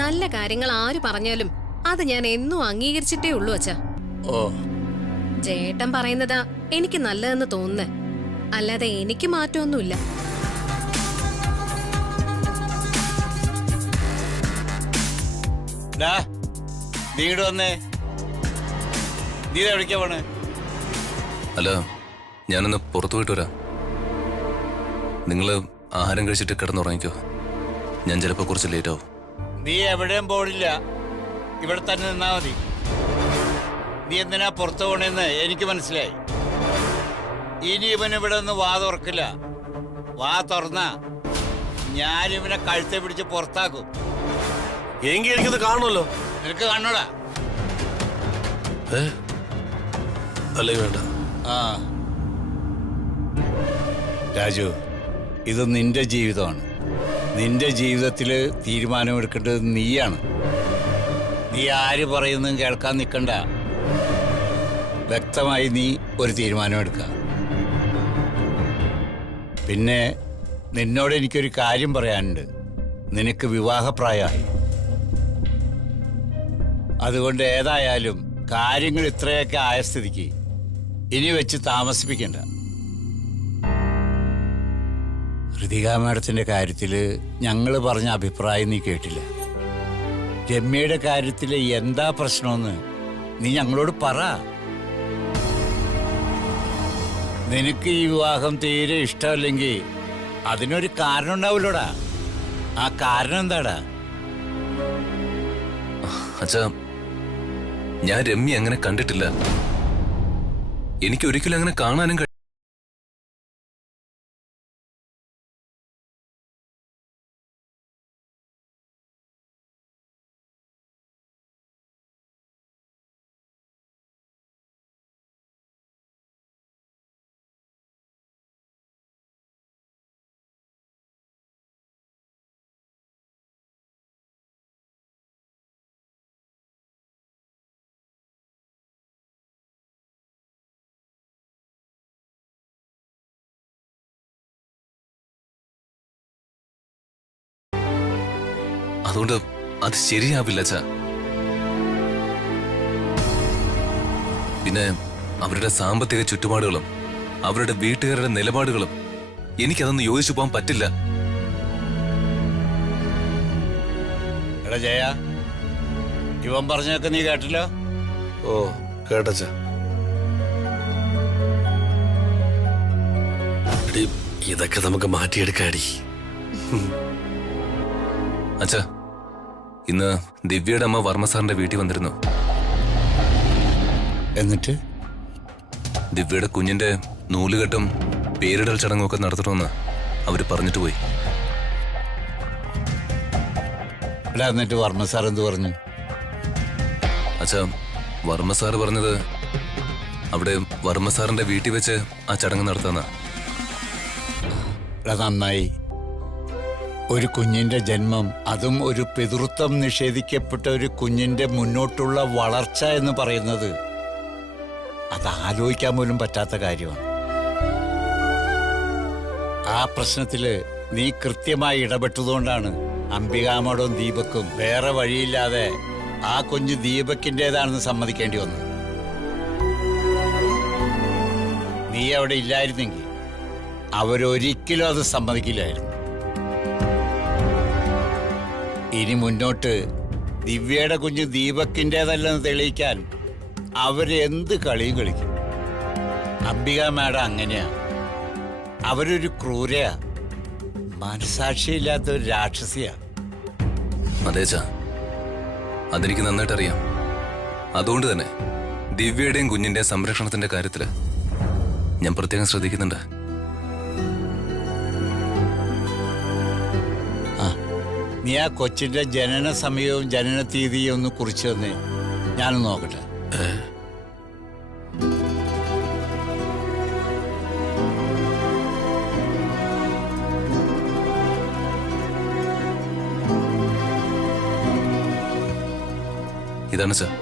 നല്ല കാര്യങ്ങൾ ആര് പറഞ്ഞാലും അത് ഞാൻ എന്നും അംഗീകരിച്ചിട്ടേ ഉള്ളൂ അച്ഛാ. ഓ, ചേട്ടൻ പറയുന്നതാ എനിക്ക് നല്ലതെന്ന് തോന്നുന്നേ, അല്ലാതെ എനിക്ക് മാറ്റമൊന്നുമില്ല. നീട് വന്നേ. നീ എവിടേക്കാ പോണേ? അല്ല, ഞാനൊന്ന് പുറത്തു പോയിട്ട് വരാം. നിങ്ങള് ആഹാരം കഴിച്ചിട്ട് കിടന്നുറങ്ങിക്കോ. ഞാൻ ചിലപ്പോ കുറച്ച് ലേറ്റ് ആവും. നീ എവിടെയും പോണില്ല, ഇവിടെ തന്നെ നിന്നാ മതി. നീ എന്തിനാ പുറത്തു പോണേന്ന് എനിക്ക് മനസ്സിലായി. ഇനി ഇവനിവിടെ ഒന്ന് വാ തുറക്കില്ല. വാ തുറന്ന ഞാനിവനെ കഴുത്തെ പിടിച്ച് പുറത്താക്കും. എങ്കിൽ എനിക്കത് കാണുമല്ലോ. നിനക്ക് കാണോടാ? അല്ലേ വേണ്ട. ആ രാജു, ഇത് നിന്റെ ജീവിതമാണ്. നിന്റെ ജീവിതത്തിൽ തീരുമാനമെടുക്കേണ്ടത് നീയാണ്. നീ ആര് പറയുന്നതും കേൾക്കാൻ നിൽക്കണ്ട. വ്യക്തമായി നീ ഒരു തീരുമാനമെടുക്കുക. പിന്നെ നിന്നോട് എനിക്കൊരു കാര്യം പറയാനുണ്ട്. നിനക്ക് വിവാഹപ്രായമായി. അതുകൊണ്ട് ഏതായാലും കാര്യങ്ങൾ ഇത്രയൊക്കെ ആയ സ്ഥിതിക്ക് ഇനി വെച്ച് താമസിപ്പിക്കണ്ട. ഋതിക മാഡത്തിന്റെ കാര്യത്തിൽ ഞങ്ങൾ പറഞ്ഞ അഭിപ്രായം നീ കേട്ടില്ല. രമ്യയുടെ കാര്യത്തിൽ എന്താ പ്രശ്നമെന്ന് നീ ഞങ്ങളോട് പറ. നിനക്ക് ഈ വിവാഹം തീരെ ഇഷ്ടമല്ലെങ്കിൽ അതിനൊരു കാരണം ഉണ്ടാവില്ലോടാ. ആ കാരണം എന്താടാ? അച്ഛാ, ഞാൻ രമ്യ അങ്ങനെ കണ്ടിട്ടില്ല. എനിക്ക് ഒരിക്കലും അങ്ങനെ കാണാനും അതുകൊണ്ട് അത് ശരിയാവില്ല അച്ഛാ. പിന്നെ അവരുടെ സാമ്പത്തിക ചുറ്റുപാടുകളും അവരുടെ വീട്ടുകാരുടെ നിലപാടുകളും എനിക്കതൊന്ന് യോജിച്ചു പോകാൻ പറ്റില്ല. എടാ ജയ, ഇവൻ പറഞ്ഞൊക്കെ നീ കേട്ടല്ലോ? ഓ, കേട്ടച്ച. ഇതൊക്കെ നമുക്ക് മാറ്റിയെടുക്കാടി. അച്ഛാ, ഇന്ന് ദിവ്യയുടെ അമ്മ വർമ്മ സാറിന്റെ വീട്ടിൽ വന്നിരുന്നു. എന്നിട്ട് ദിവ്യയുടെ കുഞ്ഞിന്റെ നൂലുകെട്ടും പേരിടൽ ചടങ്ങും ഒക്കെ നടത്തണമെന്ന് അവര് പറഞ്ഞിട്ട് പോയി. എടാ, എന്നിട്ട് വർമ്മ സാർ എന്ത് പറഞ്ഞു? അച്ഛാ, വർമ്മ സാറ് പറഞ്ഞത് അവിടെ വർമ്മ സാറിന്റെ വീട്ടിൽ വെച്ച് ആ ചടങ്ങ് നടത്താന്നാ. എടാ, നന്നായി. ഒരു കുഞ്ഞിന്റെ ജന്മം, അതും ഒരു പിതൃത്വം നിഷേധിക്കപ്പെട്ട ഒരു കുഞ്ഞിന്റെ മുന്നോട്ടുള്ള വളർച്ച എന്ന് പറയുന്നത് അത് ആലോചിക്കാൻ പോലും പറ്റാത്ത കാര്യമാണ്. ആ പ്രശ്നത്തില് നീ കൃത്യമായി ഇടപെട്ടതുകൊണ്ടാണ് അംബികാമോടും ദീപക്കും വേറെ വഴിയില്ലാതെ ആ കുഞ്ഞ് ദീപക്കിൻ്റെതാണെന്ന് സമ്മതിക്കേണ്ടി വന്നത്. നീ അവിടെ ഇല്ലായിരുന്നെങ്കിൽ അവരൊരിക്കലും അത് സമ്മതിക്കില്ലായിരുന്നു. ഇനി മുന്നോട്ട് ദിവ്യയുടെ കുഞ്ഞ് ദീപക്കിൻ്റെതല്ലെന്ന് തെളിയിക്കാൻ അവരെന്ത് കളിയും കളിക്കും. അംബിക മാഡം അങ്ങനെയാ. അവരൊരു ക്രൂരയാ, മനസാക്ഷിയില്ലാത്ത ഒരു രാക്ഷസിയാ. അതേച്ചാ, അതെനിക്ക് നന്നായിട്ട് അറിയാം. അതുകൊണ്ട് തന്നെ ദിവ്യയുടെയും കുഞ്ഞിന്റെ സംരക്ഷണത്തിന്റെ കാര്യത്തില് ഞാൻ പ്രത്യേകം ശ്രദ്ധിക്കുന്നുണ്ട്. നീ ആ കൊച്ചിന്റെ ജനന സമയവും ജനന തീയതിയും ഒന്ന് കുറിച്ച് തന്നെ ഞാനൊന്ന് നോക്കട്ടെ. ഇതാണ് സാർ.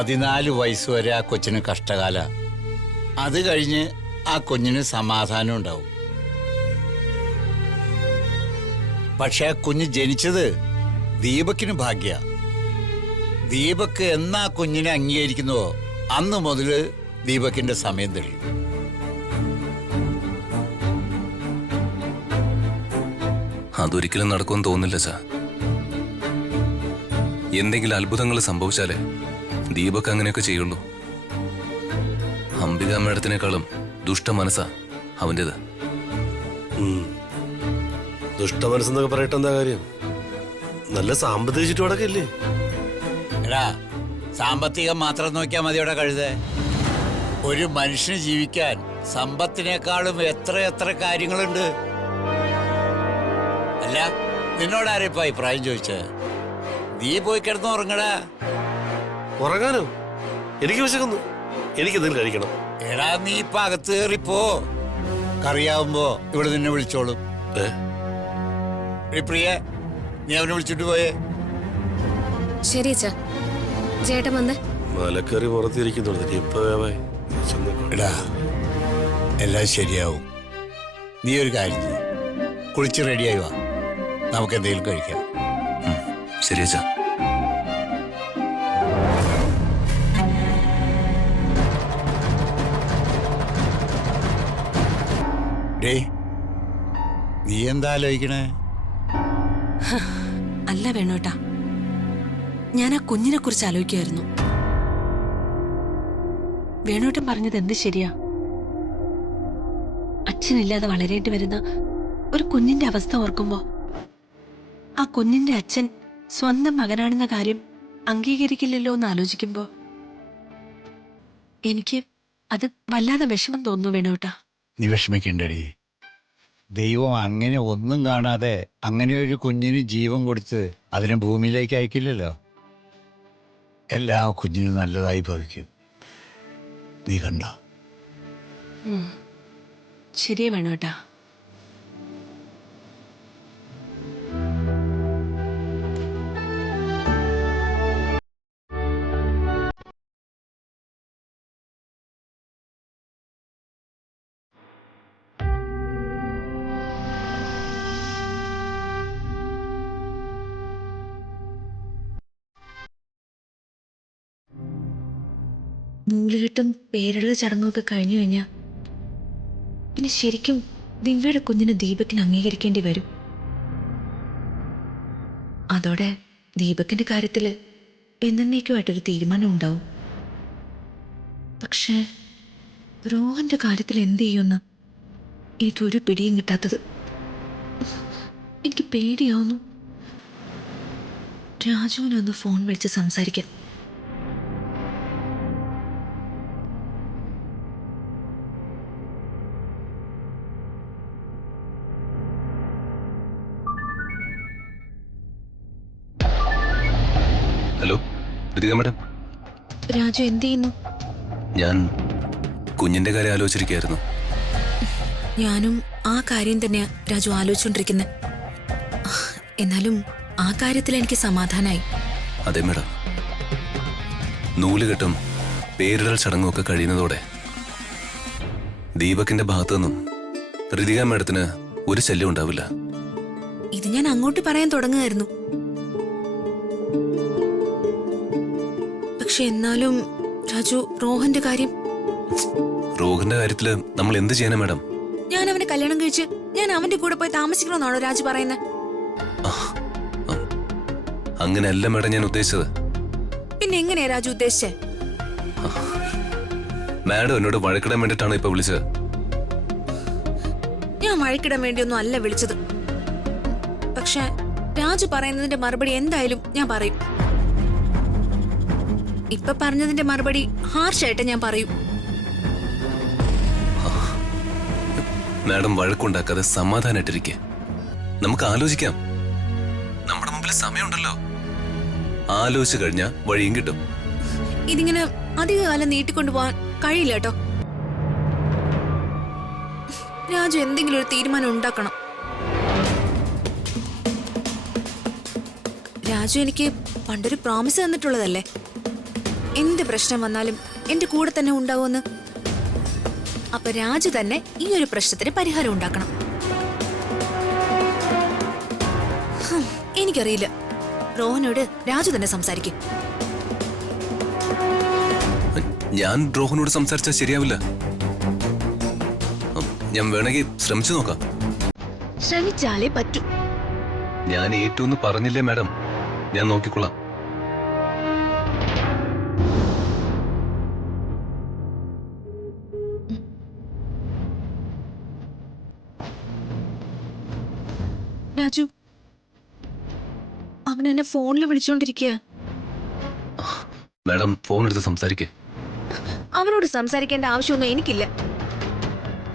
14 വയസ്സ് വരെ ആ കൊച്ചിന് കഷ്ടകാല. അത് കഴിഞ്ഞ് ആ കുഞ്ഞിന് സമാധാനം ഉണ്ടാവും. പക്ഷെ ആ കുഞ്ഞ് ജനിച്ചത് ദീപക്കിന് ഭാഗ്യ. ദീപക്ക് എന്നാ കുഞ്ഞിനെ അംഗീകരിക്കുന്നുവോ അന്ന് മുതൽ ദീപക്കിന്റെ സമയം തെളിയും. അതൊരിക്കലും നടക്കുമെന്ന് തോന്നുന്നില്ല സാ. എന്തെങ്കിലും അത്ഭുതങ്ങൾ സംഭവിച്ചാലേ ദീപക് അങ്ങനെയൊക്കെ ചെയ്യുള്ളൂ. അംബിക മേഡത്തിനേക്കാളും ദുഷ്ട മനസ്സാ അവൻ്റെത്. ദുഷ്ടമനസ്സെന്നൊക്കെ പറയട്ടെ എന്താ കാര്യം? നല്ല സാമ്പത്തിക ചുറ്റുപാടൊക്കെ ഇല്ലേ? എടാ, സാമ്പത്തികം മാത്രം നോക്കിയാൽ മതിയോടെ കഴുതേ. ഒരു മനുഷ്യന് ജീവിക്കാൻ സമ്പത്തിനേക്കാളും എത്ര കാര്യങ്ങളുണ്ട്. അല്ല, നിന്നോടാരും ഇപ്പൊ അഭിപ്രായം ചോദിച്ചേ? നീ പോയി കിടന്ന് ഉറങ്ങടാ. ഉറങ്ങാനോ? എനിക്ക് വിശക്കുന്നു. എനിക്ക് എന്തെങ്കിലും കഴിക്കണം. എടാ, നീ ഇപ്പൊ അകത്ത് കയറിപ്പോ. കറിയാവുമ്പോ ഇവിടെ നിന്നെ വിളിച്ചോളും. പ്രിയ, നീ അവനെ വിളിച്ചിട്ട് പോയേ. ശരി അച്ഛാ. ചേട്ടൻ വന്ന് മലക്കറി പുറത്തിരിക്കുന്നുണ്ട്. ഇപ്പൊ എടാ, എല്ലാം ശരിയാവും. നീ ഒരു കാര്യം ചെയ്യ്. കുളിച്ച് റെഡിയായി വാ, നമുക്ക് എന്തെങ്കിലും കഴിക്കാം. ശരി അച്ഛാ. ഡേ, നീ എന്താ ആലോചിക്കണേ? അല്ല വേണോട്ടാ, ഞാൻ ആ കുഞ്ഞിനെ കുറിച്ച് ആലോചിക്കുമായിരുന്നു. വേണോട്ടൻ പറഞ്ഞത് എന്ത് ശരിയാ? അച്ഛനില്ലാതെ വളരേണ്ടി വരുന്ന ഒരു കുഞ്ഞിന്റെ അവസ്ഥ ഓർക്കുമ്പോ ആ കുഞ്ഞിന്റെ അച്ഛൻ സ്വന്തം മകനാണെന്ന കാര്യം അംഗീകരിക്കില്ലല്ലോ എന്ന് ആലോചിക്കുമ്പോ എനിക്ക് അത് വല്ലാതെ വിഷമം തോന്നുന്നു വേണോട്ടാ. നീ വിഷമിക്കണ്ടടി. ദൈവം അങ്ങനെ ഒന്നും കാണാതെ അങ്ങനെ ഒരു കുഞ്ഞിന് ജീവൻ കൊടുത്ത് അതിനെ ഭൂമിയിലേക്ക് അയക്കില്ലല്ലോ. എല്ലാ കുഞ്ഞിനും നല്ലതായി ഭവിക്കും. നീ കണ്ട? ശരിയാ വേണോട്ടാ. നൂലുകെട്ടും പേരെഴുത ചടങ്ങുമൊക്കെ കഴിഞ്ഞു കഴിഞ്ഞാൽ പിന്നെ ശരിക്കും ദിവ്യയുടെ കുഞ്ഞിന് ദീപക്കിന് അംഗീകരിക്കേണ്ടി വരും. അതോടെ ദീപക്കിന്റെ കാര്യത്തിൽ എന്നേക്കുമായിട്ടൊരു തീരുമാനം ഉണ്ടാവും. പക്ഷേ രോഹന്റെ കാര്യത്തിൽ എന്ത് ചെയ്യുമെന്ന് എനിക്കൊരു പിടിയും കിട്ടാത്തത്. എനിക്ക് പേടിയാവുന്നു. രാജുവിനൊന്ന് ഫോൺ വിളിച്ച് സംസാരിക്കാൻ. Hello Ritika madam. രാജു എന്ത് ചെയ്യുന്നു? ഞാൻ കുഞ്ഞിന്റെ കാര്യം ആലോചിച്ചിരിക്കുകയായിരുന്നു. ഞാനും ആ കാര്യം തന്നെയാ രാജു ആലോചിച്ചുകൊണ്ടിരിക്കുന്നത്. എന്നാലും ആ കാര്യത്തിൽ എനിക്ക് സമാധാനമായി. അതെ മേഡം. നൂലുകെട്ടും പേരിടൽ ചടങ്ങുമൊക്കെ കഴിയുന്നതോടെ ദീപകിന്റെ ഭാഗത്തു നിന്നും ഋതിക മേഡത്തിന് ഒരു ശല്യം ഉണ്ടാവില്ല. ഇത് ഞാൻ അങ്ങോട്ട് പറയാൻ തുടങ്ങുമായിരുന്നു. പക്ഷെ എന്നാലും രാജു, റോഹന്റെ കാര്യം. റോഹന്റെ കാര്യത്തില് നമ്മൾ എന്ത് ചെയ്യാനാ മേഡം? ഞാൻ അവനെ കല്യാണം കഴിച്ച് ഞാൻ അവന്റെ കൂടെ പോയി താമസിക്കണമെന്നാണോ രാജു പറയുന്നത്? അങ്ങനെയല്ല മേഡം ഞാൻ ഉദ്ദേശിച്ചത്. പിന്നെ എങ്ങനെയാ രാജു ഉദ്ദേശിച്ചേ? മാഡം എന്നോട് വഴക്കിടാൻ വേണ്ടിട്ടാണ് ഇപ്പൊ വിളിച്ചത്. ഞാൻ വഴക്കിടാൻ വേണ്ടിയൊന്നും അല്ല വിളിച്ചത്. പക്ഷെ രാജു പറയുന്നതിന്റെ മറുപടി എന്തായാലും ഞാൻ പറയും. ഇപ്പൊ പറഞ്ഞതിന്റെ മറുപടി ഹാർഷായിട്ട് ഞാൻ പറയും. മാഡം വഴക്കുണ്ടാക്കാതെ സമാധാനായിട്ടിരിക്കെ. നമുക്ക് ആലോചിക്കാം. നമ്മുടെ മുമ്പിൽ സമയമുണ്ടല്ലോ. ആലോചിച്ചു കഴിഞ്ഞാൽ വഴിയും കിട്ടും. ഇതിങ്ങനെ അധികകാലം നീട്ടിക്കൊണ്ടുപോകാൻ കഴിയില്ല കേട്ടോ. രാജു എന്തെങ്കിലും ഒരു തീരുമാനം ഉണ്ടാക്കണം. രാജു എനിക്ക് പണ്ടൊരു പ്രോമിസ് തന്നിട്ടുള്ളതല്ലേ. എന്ത് പ്രശ്നം വന്നാലും എന്റെ കൂടെ തന്നെ ഉണ്ടാവുമെന്ന്. അപ്പൊ രാജു തന്നെ ഈ ഒരു പ്രശ്നത്തിന് പരിഹാരം ഉണ്ടാക്കണം. എനിക്കറിയില്ല. റോഹനോട് രാജു തന്നെ സംസാരിക്കും. ഞാൻ രോഹനോട് സംസാരിച്ചാൽ ശരിയാവില്ല. ഞാൻ വേണമെങ്കിൽ ശ്രമിച്ചു നോക്കാം. ശ്രമിച്ചാലേ പറ്റൂ. ഞാൻ ഏറ്റവും പറഞ്ഞില്ലേ മാഡം, ഞാൻ നോക്കിക്കൊള്ളാം. രാജു, അവൻ എന്നെ ഫോണിൽ വിളിച്ചോണ്ടിരിക്കുക. മാഡം ഫോൺ എടുത്ത് സംസാരിക്കേ. അവനോട് സംസാരിക്കേണ്ട ആവശ്യമൊന്നും എനിക്കില്ല.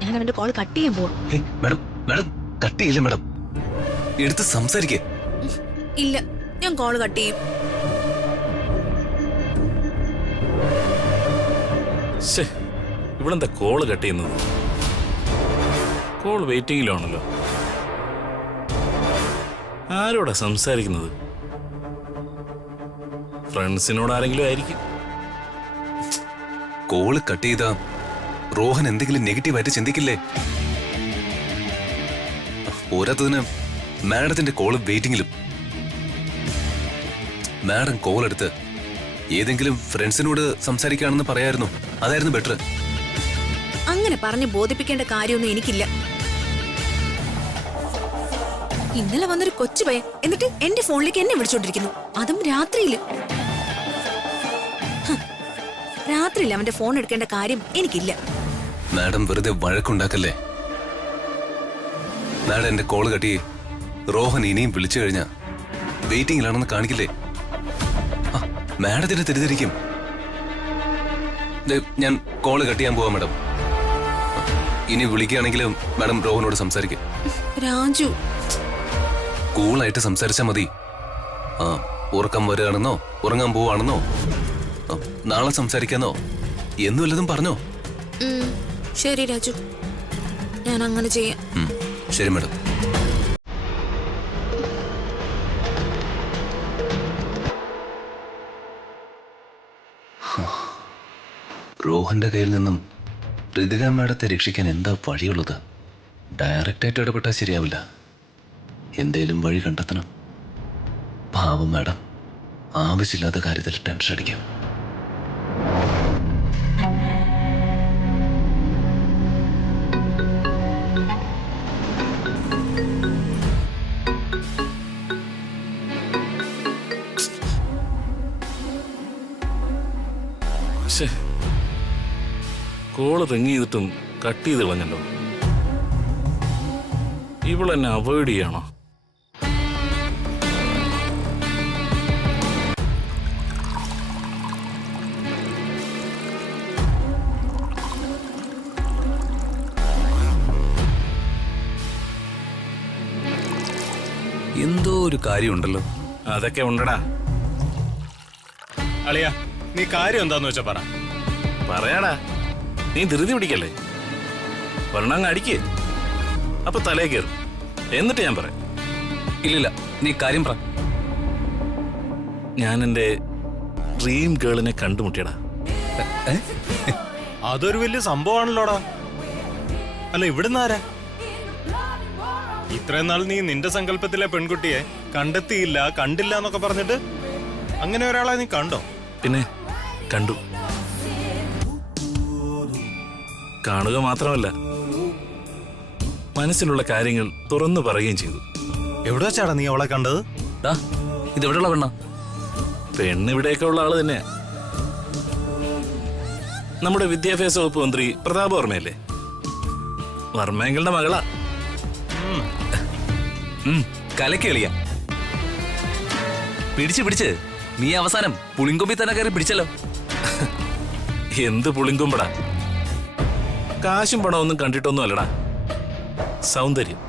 ഞാൻ അവന്റെ കോൾ കട്ട് ചെയ്യാൻ പോവാ. മാഡം മാഡം കട്ട് ചെയ്യില്ല മാഡം, എടുത്ത് സംസാരിക്കേ. ഇല്ല, ഞാൻ കോൾ കട്ട് ചെയ്യും. ഇവിടെന്താ കോള് കട്ട് ചെയ്യുന്നത്? കോൾ വെയിറ്റിംഗിലാണല്ലോ. ആരോടാ സംസാരിക്കുന്നത്? ഫ്രണ്ട്സിനോട് ആരെങ്കിലും ആയിരിക്കും. കോള് കട്ട് ചെയ്താ റോഹൻ എന്തെങ്കിലും നെഗറ്റീവായിട്ട് ചിന്തിക്കില്ലേ? പോരാത്തതിന് മാഡത്തിന്റെ കോള് വെയിറ്റിംഗിലും. മാഡം കോൾ എടുത്ത് ഏതെങ്കിലും ഫ്രണ്ട്സിനോട് സംസാരിക്കുകയാണെന്ന് പറയായിരുന്നു. അതായിരുന്നു ബെറ്റർ. അങ്ങനെ പറഞ്ഞ് ബോധിപ്പിക്കേണ്ട കാര്യമൊന്നും എനിക്കില്ല. ഇന്നലെ വന്നൊരു കൊച്ചു പയ്യൻ എന്നിട്ട് എന്റെ ഫോണിലേക്ക് എന്നെ വിളിച്ചോണ്ടിരിക്കുന്നു, അതും രാത്രിയില്. രാത്രിയിൽ അവന്റെ ഫോൺ എടുക്കേണ്ട കാര്യം എനിക്കില്ല. മാഡം വെറുതെ വഴക്കുണ്ടാക്കല്ലേ. മാഡം എന്റെ കോള് കട്ടി റോഹൻ ഇനിയും വിളിച്ചു കഴിഞ്ഞാ വെയിറ്റിംഗിലാണെന്ന് കാണിക്കില്ലേ? മാഡത്തിന് തെറ്റിദ്ധരിക്കും. ഞാൻ കോള് കട്ട് ചെയ്യാൻ പോവാ മാഡം. ഇനി വിളിക്കുകയാണെങ്കിലും മാഡം റോഹനോട് സംസാരിക്കും. രാജു, കൂളായിട്ട് സംസാരിച്ചാ മതി. ഉറക്കം വരികയാണെന്നോ ഉറങ്ങാൻ പോവാണെന്നോ നാളെ സംസാരിക്കാന്നോ എന്നു വല്ലതും പറഞ്ഞോ? ശരി രാജു, ഞാൻ അങ്ങനെ ചെയ്യാം. ശരി മാഡം. റോഹന്റെ കയ്യിൽ നിന്നും ഋതിക മാഡത്തെ രക്ഷിക്കാൻ എന്താ വഴിയുള്ളത്? ഡയറക്റ്റായിട്ട് ഇടപെട്ടാൽ ശരിയാവില്ല. എന്തേലും വഴി കണ്ടെത്തണം. പാവം മാഡം ആവശ്യമില്ലാത്ത കാര്യത്തിൽ ടെൻഷൻ അടിക്കാം. കോള് റിങ് ചെയ്തിട്ടും കട്ട് ചെയ്ത് കളഞ്ഞല്ലോ. ഇവളെന്നെ അവോയ്ഡ് ചെയ്യണോ? എന്തോ ഒരു കാര്യമുണ്ടല്ലോ. അതൊക്കെ ഉണ്ടടാ. അളിയ, നീ കാര്യം എന്താന്ന് വെച്ചാ പറ. പറയാടാ, നീ ധൃതി പിടിക്കല്ലേ. ഒരെണ്ണങ്ങ് അടിക്ക്, അപ്പൊ തലേ കയറും. എന്നിട്ട് ഞാൻ പറയാം. ഇല്ലില്ല, നീ കാര്യം പറ. ഞാൻ എന്റെ ഡ്രീം ഗേളിനെ കണ്ടുമുട്ടിയടാ. അതൊരു വലിയ സംഭവമാണല്ലോടാ. അല്ല, ഇവിടുന്ന് ആരാ? ഇത്രയും നാൾ നീ നിന്റെ സങ്കല്പത്തിലെ പെൺകുട്ടിയെ കണ്ടെത്തിയില്ല, കണ്ടില്ല എന്നൊക്കെ പറഞ്ഞിട്ട് അങ്ങനെ ഒരാളെ നീ കണ്ടോ? പിന്നെ കണ്ടു. കാണുക മാത്രമല്ല, മനസ്സിലുള്ള കാര്യങ്ങൾ തുറന്നു പറയുകയും ചെയ്തു. എവിടെ വെച്ചാടാ നീ അവളെ കണ്ടത്? ഇതെവിടെയുള്ള പെണ്ണ? പെണ്ണിവിടെയൊക്കെ ഉള്ള ആള് തന്നെയാ. നമ്മുടെ വിദ്യാഭ്യാസ വകുപ്പ് മന്ത്രി പ്രതാപ് വർമ്മയല്ലേ? വർമ്മയെങ്കിളുടെ മകളാ. കലക്കേളിയ പിടിച്ച് നീ അവസാനം പുളിങ്കൊമ്പി തന്നെ കയറി പിടിച്ചല്ലോ. എന്ത് പുളിങ്കൊമ്പടാ? കാശും പണമൊന്നും കണ്ടിട്ടൊന്നും അല്ലടാ. സൗന്ദര്യം,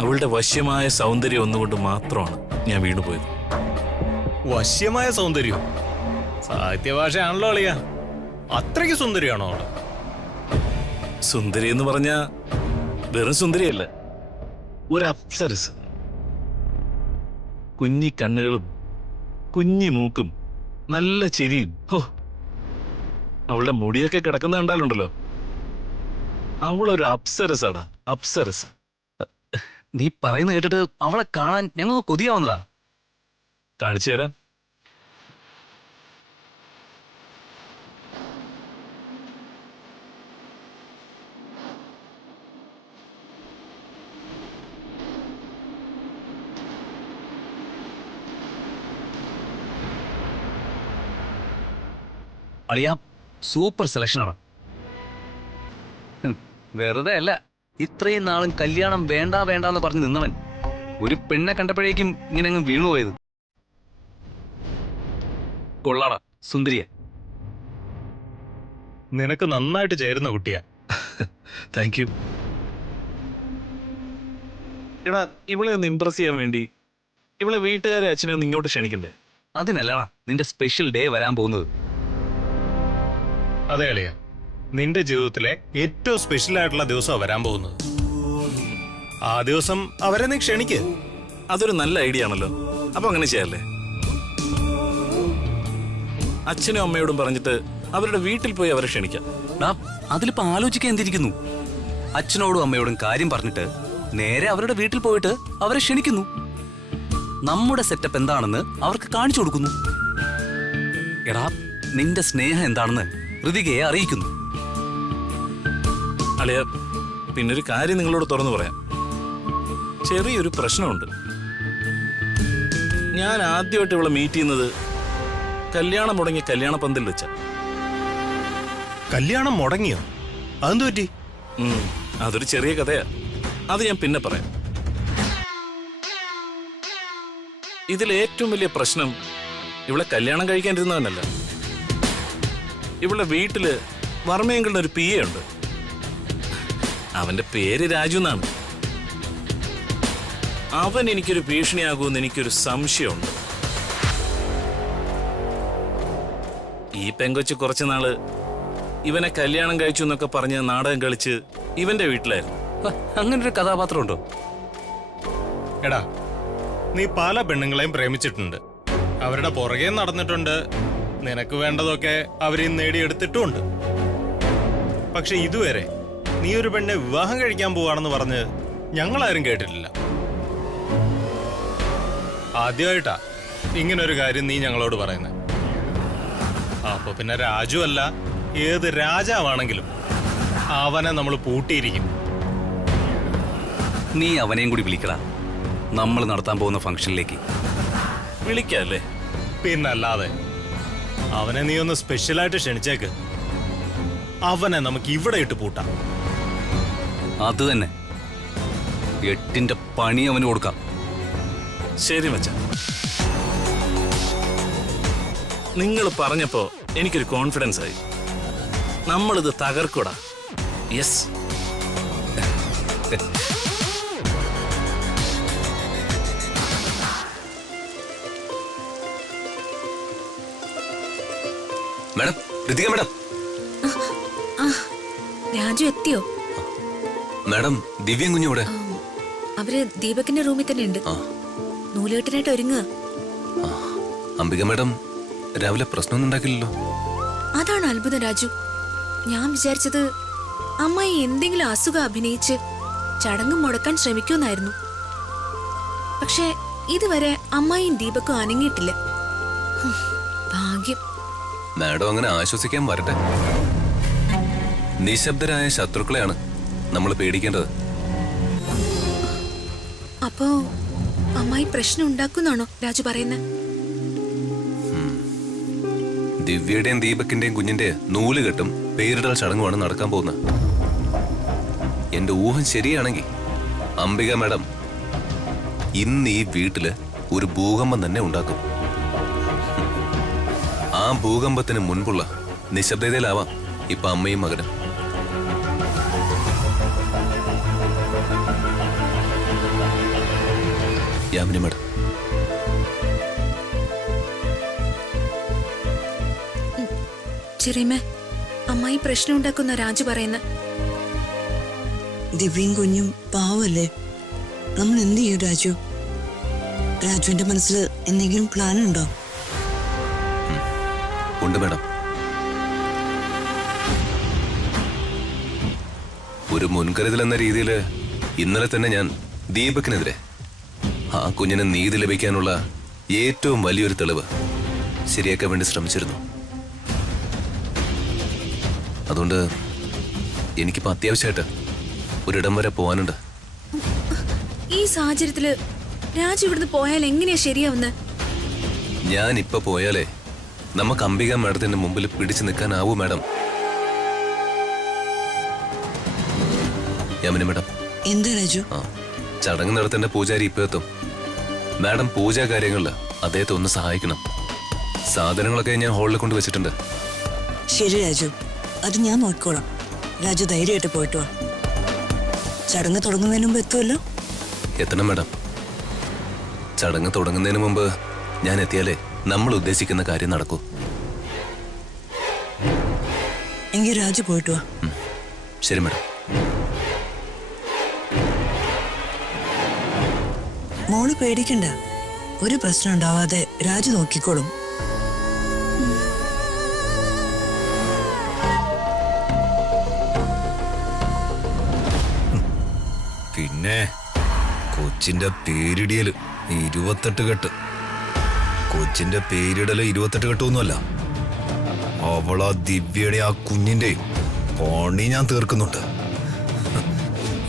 അവളുടെ വശ്യമായ സൗന്ദര്യം ഒന്നുകൊണ്ട് മാത്രമാണ് ഞാൻ വീണുപോയത്. വശ്യമായ സൗന്ദര്യം? സാഹിത്യഭാഷയാണല്ലോ അളിയ. അത്രയ്ക്ക് സുന്ദരിയാണോ അവള്? സുന്ദരി എന്ന് പറഞ്ഞ വെറും സുന്ദരിയല്ല, ഒരു അപ്സരസ്. കുഞ്ഞി കണ്ണുകളും കുഞ്ഞി മൂക്കും നല്ല ചിരിയും. ഹോ, അവളുടെ മുടിയൊക്കെ കിടക്കുന്ന കണ്ടാലുണ്ടല്ലോ, അവളൊരു അപ്സരസാടാ, അപ്സരസ്. നീ പറയുന്ന കേട്ടിട്ട് അവളെ കാണാൻ ഞങ്ങൾ കൊതിയാവുന്നതാ. കാണിച്ചു തരാം. അളിയാ, സൂപ്പർ സെലക്ഷനാണ്. വെറുതെ അല്ല, ഇത്രയും നാളും കല്യാണം വേണ്ട വേണ്ടെന്ന് പറഞ്ഞ് നിന്നവൻ ഒരു പെണ്ണെ കണ്ടപ്പോഴേക്കും ഇങ്ങനെ അങ്ങ് വീണുപോയത്. കൊള്ളാടാ, സുന്ദരിയ. നിനക്ക് നന്നായിട്ട് ചേരുന്ന കുട്ടിയാ. Thank you. എടാ, ഇവളെ ഒന്ന് ഇംപ്രസ് ചെയ്യാൻ വേണ്ടി ഇവളെ വീട്ടുകാരെ അച്ഛനെ ഒന്ന് ഇങ്ങോട്ട് ക്ഷണിക്കണ്ടേ? അതിനല്ലടാ നിന്റെ സ്പെഷ്യൽ ഡേ വരാൻ പോകുന്നത്. അതെ അളിയ, നിന്റെ ജീവിതത്തിലെ ഏറ്റവും സ്പെഷ്യൽ ആയിട്ടുള്ള ദിവസമാണ് വരാൻ പോകുന്നത്. ആ ദിവസം അവരെ നീ ക്ഷണിക്ക്. അതൊരു നല്ല ഐഡിയ ആണല്ലോ. അപ്പൊ അങ്ങനെ ചെയ്യാല്ലേ? അച്ഛനും അമ്മയോടും പറഞ്ഞിട്ട് അവരുടെ വീട്ടിൽ പോയി അവരെ ക്ഷണിക്കാം. അതിലിപ്പോ ആലോചിക്കാൻ എന്തിരിക്കുന്നു? അച്ഛനോടും അമ്മയോടും കാര്യം പറഞ്ഞിട്ട് നേരെ അവരുടെ വീട്ടിൽ പോയിട്ട് അവരെ ക്ഷണിക്കുന്നു. നമ്മുടെ സെറ്റപ്പ് എന്താണെന്ന് അവർക്ക് കാണിച്ചു കൊടുക്കുന്നു. എടാ, നിന്റെ സ്നേഹം എന്താണെന്ന് ഋതികയെ അറിയിക്കുന്നു. അളിയ, പിന്നൊരു കാര്യം നിങ്ങളോട് തുറന്നു പറയാം. ചെറിയൊരു പ്രശ്നമുണ്ട്. ഞാൻ ആദ്യമായിട്ട് ഇവളെ മീറ്റ് ചെയ്യുന്നത് കല്യാണം മുടങ്ങിയ കല്യാണ പന്തൽ വെച്ച. കല്യാണം മുടങ്ങിയോ? അതെന്തു പറ്റി? അതൊരു ചെറിയ കഥയാ. അത് ഞാൻ പിന്നെ പറയാം. ഇതിൽ ഏറ്റവും വലിയ പ്രശ്നം ഇവളെ കല്യാണം കഴിക്കാനിരുന്നവനല്ല. ഇവളുടെ വീട്ടില് വർമ്മയങ്കളുടെ ഒരു PA ഉണ്ട്. അവന്റെ പേര് രാജു എന്നാണ്. അവൻ എനിക്കൊരു ഭീഷണിയാകുമെന്ന് എനിക്കൊരു സംശയമുണ്ട്. ഈ പെങ്കൊച്ച് കുറച്ചു നാള് ഇവനെ കല്യാണം കഴിച്ചു എന്നൊക്കെ പറഞ്ഞ് നാടകം കളിച്ച് ഇവന്റെ വീട്ടിലായിരുന്നു. അങ്ങനൊരു കഥാപാത്രം ഉണ്ടോ? എടാ, നീ പല പെണ്ണുങ്ങളെയും പ്രേമിച്ചിട്ടുണ്ട്, അവരുടെ പുറകെ നടന്നിട്ടുണ്ട്, നിനക്ക് വേണ്ടതൊക്കെ അവരെയും നേടിയെടുത്തിട്ടുമുണ്ട്. പക്ഷെ ഇതുവരെ നീ ഒരു പെണ്ണെ വിവാഹം കഴിക്കാൻ പോവാണെന്ന് പറഞ്ഞ് ഞങ്ങളാരും കേട്ടിട്ടില്ല. ആദ്യമായിട്ടാ ഇങ്ങനൊരു കാര്യം നീ ഞങ്ങളോട് പറയുന്നത്. അപ്പൊ പിന്നെ രാജു അല്ല, ഏത് രാജാവാണെങ്കിലും അവനെ നമ്മൾ പൂട്ടിയിരിക്കും. നീ അവനെയും കൂടി വിളിക്കടാ, നമ്മൾ നടത്താൻ പോകുന്ന ഫംഗ്ഷനിലേക്ക്. വിളിക്കല്ലേ? പിന്നല്ലാതെ. അവനെ നീ ഒന്ന് സ്പെഷ്യലായിട്ട് ക്ഷണിച്ചേക്ക്. അവനെ നമുക്ക് ഇവിടെ ഇട്ട് പൂട്ടാം. അത് തന്നെ, 8ന്റെ പണി അവന് കൊടുക്കാം. ശരി മച്ചാ, നിങ്ങൾ പറഞ്ഞപ്പോ എനിക്കൊരു കോൺഫിഡൻസ് ആയി. നമ്മളിത് തകർക്കൂടാ. Yes. Madam, Ritika madam. Raju എത്തിയോ? മാഡം, ദിവ്യം കുഞ്ഞൂടെ? അവര് ദീപകിന്റെ റൂമിൽ തന്നെ ഉണ്ട്. നൂലുകെട്ടിനായിട്ട് ഒരുങ്ങുക. അംബിക മാഡം രാവിലെ പ്രശ്നമൊന്നും ഉണ്ടാക്കില്ലല്ലോ? അതാണ് അത്ഭുതം രാജു. ഞാൻ വിചാരിച്ചത് അമ്മായി എന്തെങ്കിലും അസുഖം അഭിനയിച്ച് ചടങ്ങ് മുടക്കാൻ ശ്രമിക്കുമെന്നായിരുന്നു. പക്ഷെ ഇതുവരെ അമ്മായിയും ദീപക്കും അനങ്ങിയിട്ടില്ല. ഭാഗ്യം. മാഡം അങ്ങനെ ആശ്വസിക്കാൻ വരട്ടെ. നിശബ്ദരായ ശത്രുക്കളെയാണ് നമ്മൾ പേടിക്കേണ്ടത്. അപ്പോ അമ്മായി പ്രശ്നം ഉണ്ടാക്കുന്നാണോ രാജു പറയുന്നത്? ദിവ്യയുടെയും ദീപകിന്റെയും കുഞ്ഞിന്റെ നൂലുകെട്ടും പേരിടൽ ചടങ്ങുമാണ് നടക്കാൻ പോകുന്നത്. എന്റെ ഊഹം ശരിയാണെങ്കിൽ അംബിക മാഡം ഇന്ന് ഈ വീട്ടില് ഒരു ഭൂകമ്പം തന്നെ ഉണ്ടാക്കും. ആ ഭൂകമ്പത്തിന് മുൻപുള്ള നിശബ്ദതയിലാവാം ഇപ്പൊ അമ്മയും മകനും. യാമിനി മാഡം, ചെറിയമ്മ, അമ്മായി പ്രശ്നം ഉണ്ടാക്കുന്ന രാജു പറയുന്ന. ദിവ്യയും കുഞ്ഞും പാവല്ലേ, നമ്മൾ എന്ത് ചെയ്യും രാജു? രാജുവിന്റെ മനസ്സിൽ എന്തെങ്കിലും പ്ലാൻ ഉണ്ടോ? ഉണ്ട് മാഡം. ഒരു മുൻകരുതൽ എന്ന രീതിയിൽ ഇന്നലെ തന്നെ ഞാൻ ദീപക്കിനെതിരെ ആ കുഞ്ഞിന് നീതി ലഭിക്കാനുള്ള ഏറ്റവും വലിയൊരു തെളിവ് ശരിയാക്കാൻ വേണ്ടി ശ്രമിച്ചിരുന്നു. അതുകൊണ്ട് എനിക്കിപ്പോ അത്യാവശ്യമായിട്ട് ഒരിടം വരെ പോകാനുണ്ട്. ഈ സാഹചര്യത്തില് രാജു ഇവിടുന്ന് പോയാൽ എങ്ങനെയാ ശരിയാവുന്നത്? ഞാൻ ഇപ്പൊ പോയാലേ നമുക്ക് അംബിക മാഡത്തിന്റെ മുമ്പിൽ പിടിച്ചു നിൽക്കാനാവൂ മാഡം. യാമിനി മാഡം, എന്താ രാജു? ആ ചടങ്ങ് നടത്തേണ്ട പൂജാരി ഇപ്പൊ എത്തും. മാഡം പൂജാ കാര്യങ്ങളില് അദ്ദേഹത്തെ ഒന്ന് സഹായിക്കണം. സാധനങ്ങളൊക്കെ ഞാൻ ഹാളിൽ കൊണ്ടുവച്ചിട്ടുണ്ട്. ശരി രാജു, അത് ഞാൻ നോക്കിക്കോളാം. രാജു ധൈര്യമായിട്ട് പോയിട്ട് വാ. ചടങ്ങ് തുടങ്ങുന്നതിന് മുമ്പ് എത്തുമല്ലോ? എത്തണം മാഡം. ചടങ്ങ് തുടങ്ങുന്നതിന് മുമ്പ് ഞാൻ എത്തിയാലേ നമ്മൾ ഉദ്ദേശിക്കുന്ന കാര്യം നടക്കൂ. എങ്കിൽ രാജു പോയിട്ട് വാ. ശരി മാഡം. മോള് പേടിക്കണ്ട, ഒരു പ്രശ്നം ഉണ്ടാവാതെ രാജു നോക്കിക്കോളും. പിന്നെ കൊച്ചിന്റെ പേരിടിയല് 28 കെട്ട്. കൊച്ചിന്റെ പേരിടല് 28 കെട്ടൊന്നുമല്ല. അവളാ ദിവ്യയുടെ ആ കുഞ്ഞിന്റെ പണി ഞാൻ തീർക്കുന്നുണ്ട്.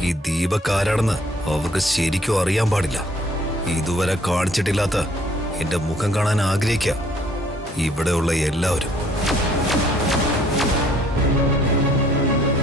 ഈ ദീപക്കാരാണെന്ന് അവർക്ക് ശരിക്കും അറിയാൻ പാടില്ല. ഇതുവരെ കാണിച്ചിട്ടില്ലാത്ത എന്റെ മുഖം കാണാൻ ആഗ്രഹിക്കുക ഇവിടെയുള്ള എല്ലാവരും.